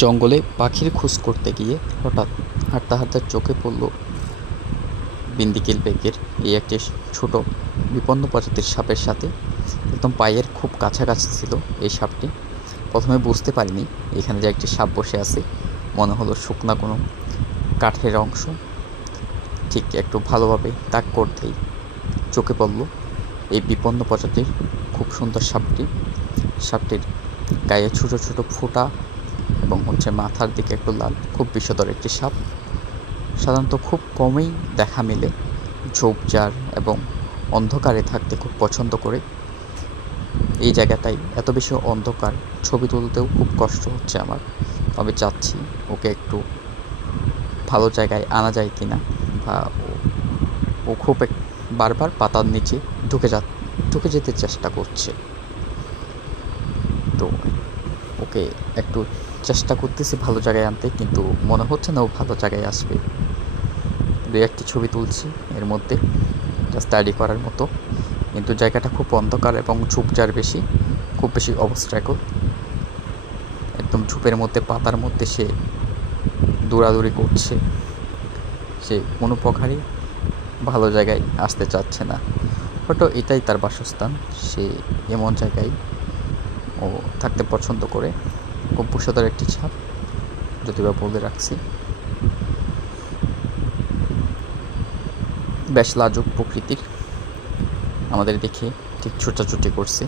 জঙ্গলে পাখির খোঁজ করতে গিয়ে হঠাৎ হাঁটতে হাঁটতে চোখে পড়ল বিন্দিকিল বেগের এই একটি ছোট বিপন্ন প্রজাতির সাপের সাথে। একদম পায়ের খুব কাছাকাছি ছিল এই সাপটি। প্রথমে বুঝতে পারিনি এখানে যে একটি সাপ বসে আছে, মনে হলো শুকনা কোনো কাঠের অংশ। ঠিক একটু ভালোভাবে তাক করতেই চোখে পড়ল এই বিপন্ন প্রজাতির খুব সুন্দর সাপটি। সাপটির গায়ে ছোটো ছোটো ফোঁটা এবং মাথার দিকে একটু লাল, খুব বিষধর একটি সাপ। সাধারণত খুব কমই দেখা মেলে, ঝোপঝাড় এবং অন্ধকারে থাকতে খুব পছন্দ করে। এই জায়গাটাই এত বেশি অন্ধকার, ছবি তুলতেও খুব কষ্ট হচ্ছে আমার। তবে চাচ্ছি ওকে একটু ভালো জায়গায় আনা যায় কিনা, বা ও খুব বারবার পাতার নিচে ঢুকে যেতে চেষ্টা করছে। তো ওকে একটু চেষ্টা করতেছি ভালো জায়গায় আনতে, কিন্তু মনে হচ্ছে না ও ভালো জায়গায় আসবে। দু একটি ছবি তুলছি এর মধ্যে স্টাডি করার মতো, কিন্তু জায়গাটা খুব অন্ধকার এবং ঝোপঝাড় বেশি, খুব বেশি অবস্ট্রাকল। একদম ঝোপের মধ্যে, পাতার মধ্যে সে দৌড়াদৌড়ি করছে। সে কোনো প্রকারই ভালো জায়গায় আসতে চাচ্ছে না। হয়তো এটাই তার বাসস্থান, সে এমন জায়গায় ও থাকতে পছন্দ করে। খুব বিষধর একটি সাপ, যদিও বা বলে রাখছি। বেশ লাজুক প্রকৃতির, আমাদের দেখে ঠিক ছোটাছুটি করছে।